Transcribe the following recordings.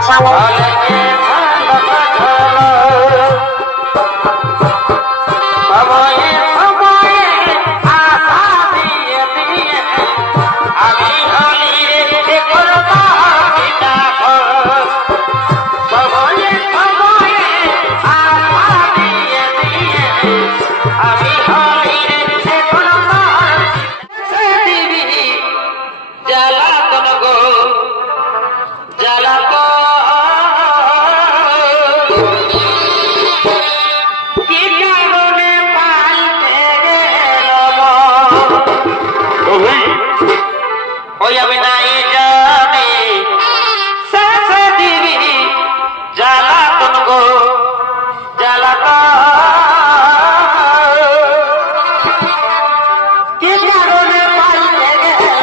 Bye. গো জ্বালানো কি কারণে পাইলে গেল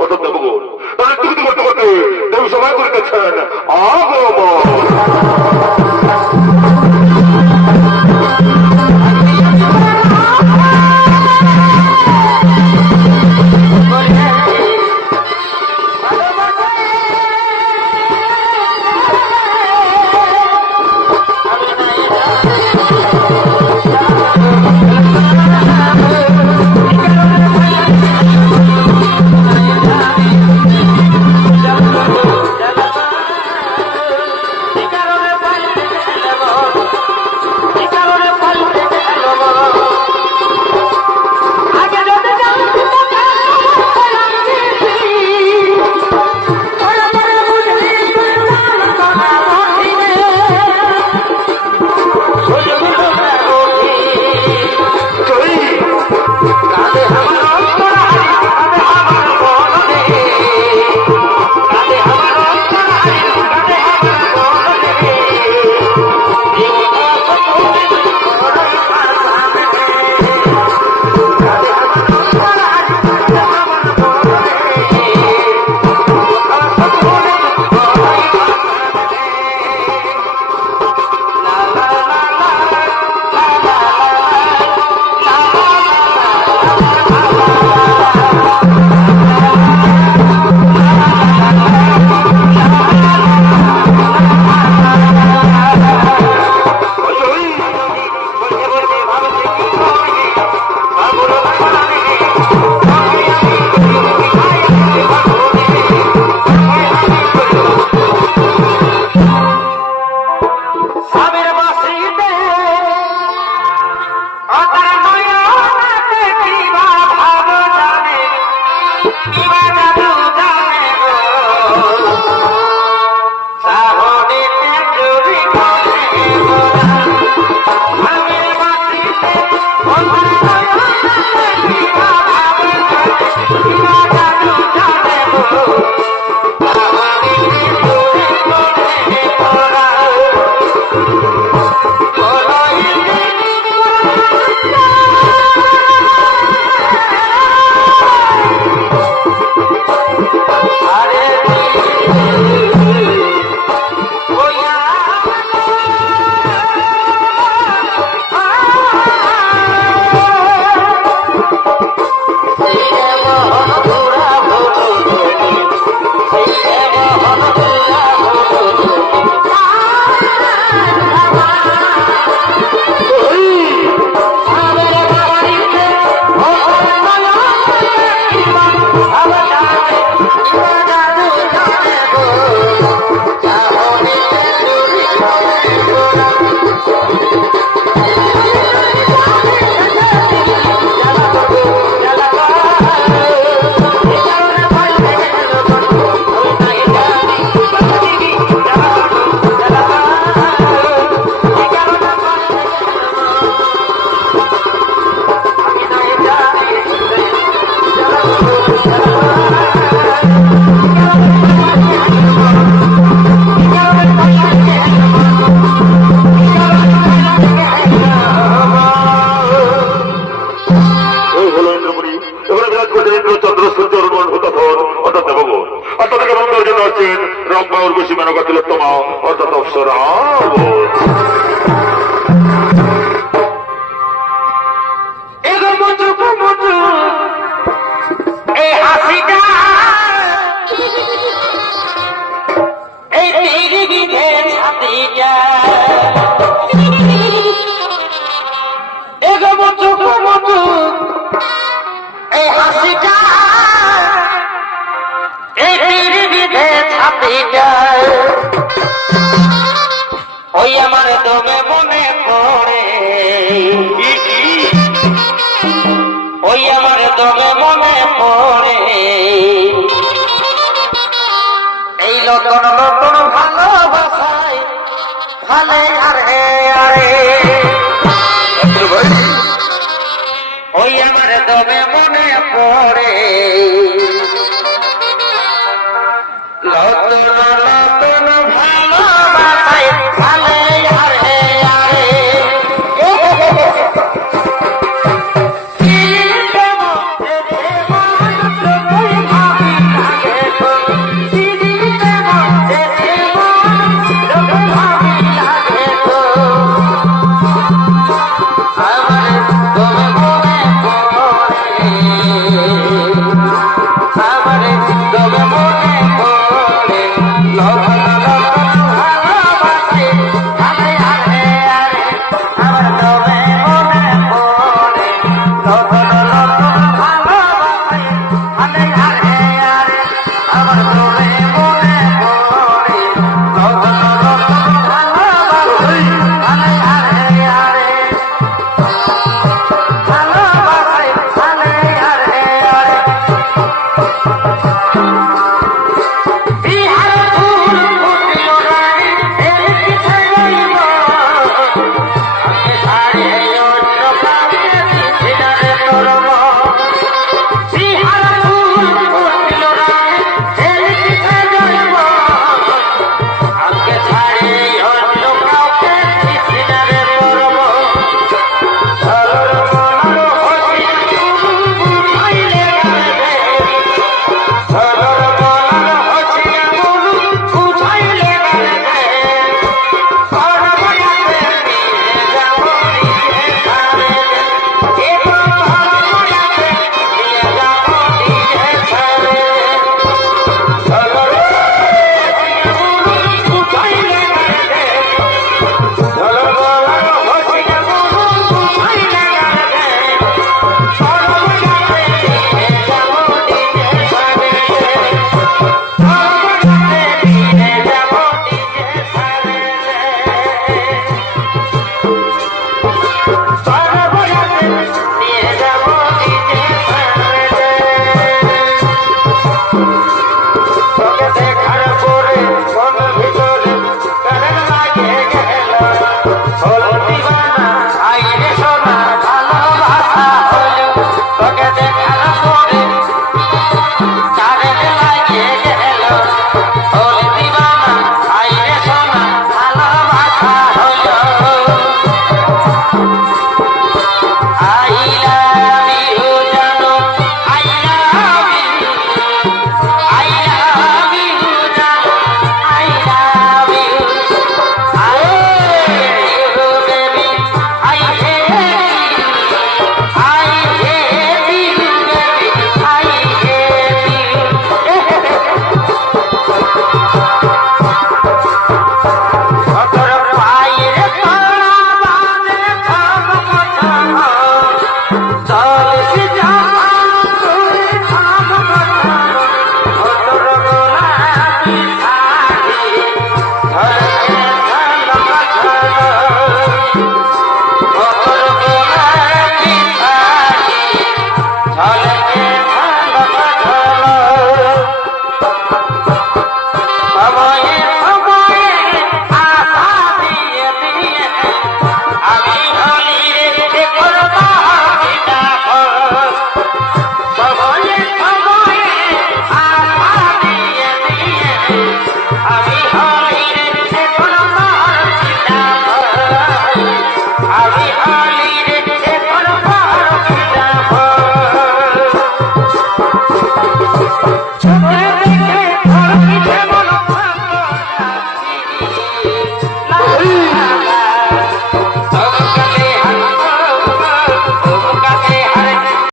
অর্থাৎ দেবগণ তাহলে তুমি করতে করতে দেব সবাই করে গেছেন আগমন অত তফসরা পড়ে। এই নতুন নতুন ভালোবাসায় ভালে আরে ওই আমার দমে মনে পড়ে। নতুন